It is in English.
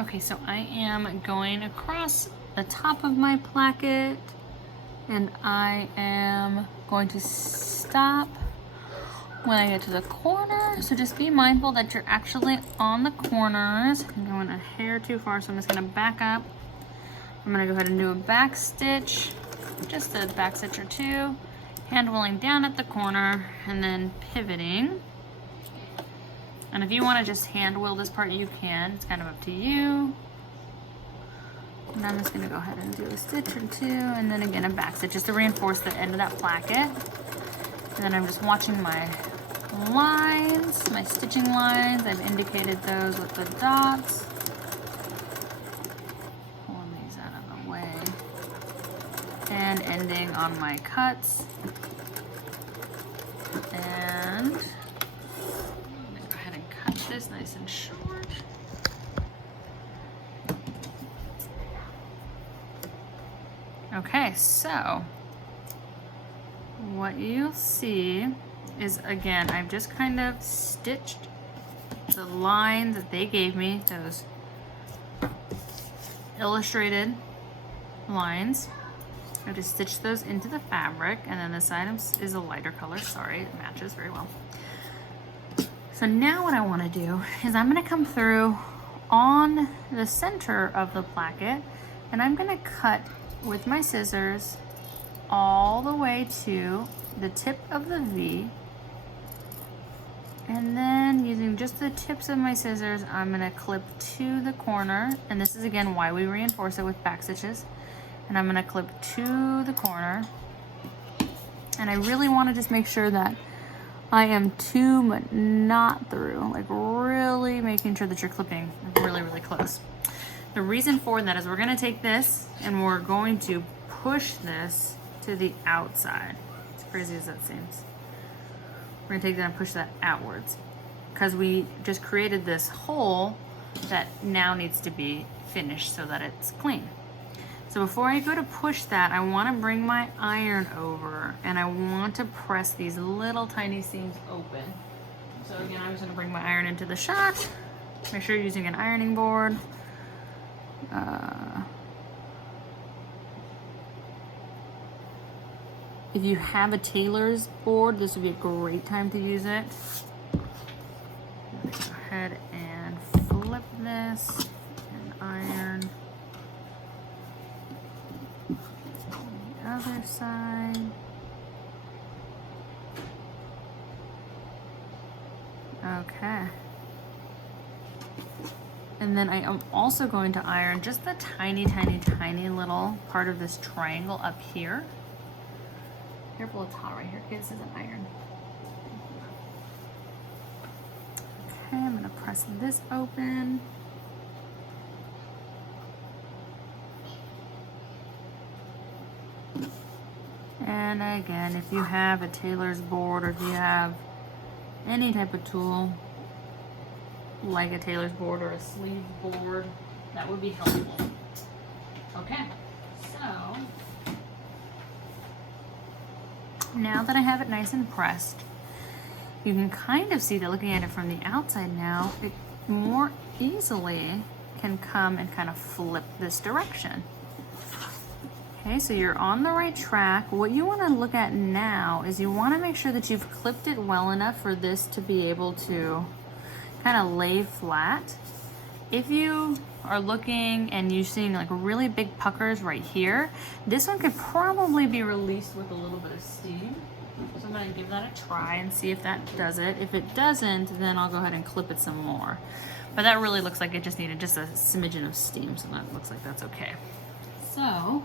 Okay, so I am going across the top of my placket and I am going to stop when I get to the corner. So just be mindful that you're actually on the corners. I'm going a hair too far, so I'm just gonna back up. I'm gonna go ahead and do a back stitch, just a back stitch or two, hand wheeling down at the corner and then pivoting. And if you want to just hand wheel this part, you can. It's kind of up to you. And I'm just going to go ahead and do a stitch or two, and then again a back stitch just to reinforce the end of that placket. And then I'm just watching my lines, my stitching lines. I've indicated those with the dots. Pulling these out of the way. And ending on my cuts. And this nice and short. Okay, so what you'll see is, again, I've just kind of stitched the lines that they gave me, those illustrated lines. I just stitched those into the fabric, and then this item is a lighter color. Sorry, it matches very well. So now what I want to do is I'm going to come through on the center of the placket, and I'm going to cut with my scissors all the way to the tip of the V. And then using just the tips of my scissors, I'm going to clip to the corner. And this is again why we reinforce it with back stitches. And I'm going to clip to the corner. And I really want to just make sure that I am to but not through, like really making sure that you're clipping really, really close. The reason for that is we're gonna take this and we're going to push this to the outside. As crazy as that seems. We're gonna take that and push that outwards because we just created this hole that now needs to be finished so that it's clean. So before I go to push that, I want to bring my iron over and I want to press these little tiny seams open. So again, I'm just going to bring my iron into the shot. Make sure you're using an ironing board. If you have a tailor's board, this would be a great time to use it. Go ahead and flip this and iron. Other side. Okay. And then I am also going to iron just the tiny, tiny, tiny little part of this triangle up here. Careful, it's hot right here. Okay, this is an iron. Okay, I'm gonna press this open. And again, if you have a tailor's board or if you have any type of tool like a tailor's board or a sleeve board, that would be helpful. Okay, so now that I have it nice and pressed, you can kind of see that looking at it from the outside now, it more easily can come and kind of flip this direction. Okay, so you're on the right track. What you want to look at now is you want to make sure that you've clipped it well enough for this to be able to kind of lay flat. If you are looking and you're seeing like really big puckers right here, this one could probably be released with a little bit of steam. So I'm going to give that a try and see if that does it. If it doesn't, then I'll go ahead and clip it some more. But that really looks like it just needed just a smidgen of steam, so that looks like that's okay. So